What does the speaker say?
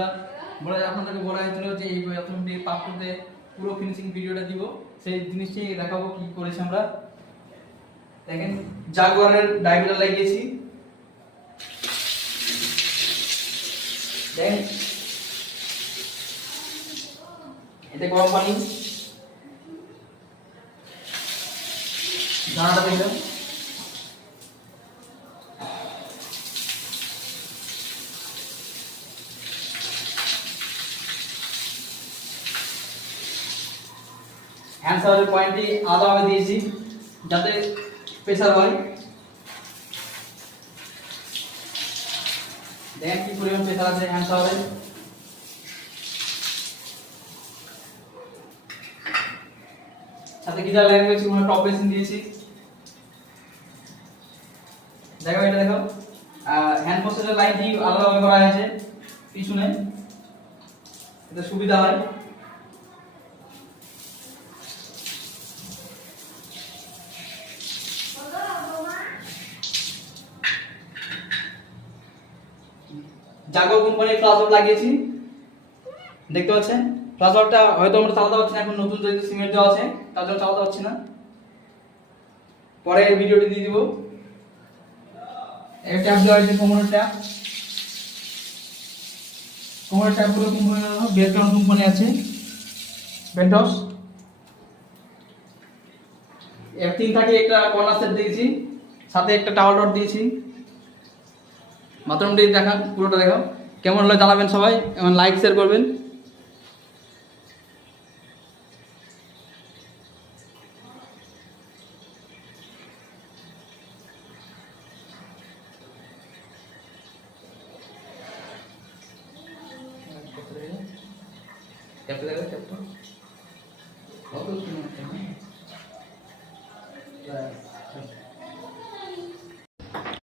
আপনাদেরকে বলা হয়েছিল যে এই প্রথমটি পার্ট টুতে পুরো ফিনিশিং ভিডিওটা দিব, সেই জিনিসটি দেখাবো কি করেছি আমরা। দেখেন জাগুয়ারের ডাইভেলার লাগিয়েছি, দেখেন এতে গরম পানি, জানাটা দেখলাম হ্যান্ড শাওয়ারের পয়েন্টটি আলাদাভাবে দিয়েছি যাতে প্রেসার হয়। দেখেন কি পরিমাণ প্রেসার আছে হ্যান্ড শাওয়ারে। সাথে গিজার লাইন রয়েছে, কোনো টপ বেসিন দিয়েছি। দেখো এটা দেখো হ্যান্ড প্রসেসের লাইনটি আলাদাভাবে করা হয়েছে পিছনে, এতে সুবিধা হয়। জাগুয়ার কোম্পানির ফ্লাশওয়ার্ড লাগিয়েছি, দেখতে পাচ্ছেন। ফ্লাশওয়ার্ডটা হয়তো আমরা চালাতে পারছি না, এখন নতুন যেহেতু সিমেন্ট দেওয়া আছে তার জন্য চালাতে পারছি না, পরে ভিডিওটি দিয়ে দিব। এই ট্যাপ দেওয়া হয়েছে কোমরের ট্যাপ, কোমরের ট্যাপ গুলো কোম্পানি বেলটন কোম্পানি আছে, বেন্টস। এর 330 একটা কর্নার সেট দিয়েছি, সাথে একটা টাওয়াল রড দিয়েছি। বাথরুমটি দেখান, পুরোটা দেখাও, কেমন হলো জানাবেন সবাই, এবং লাইক শেয়ার করবেন।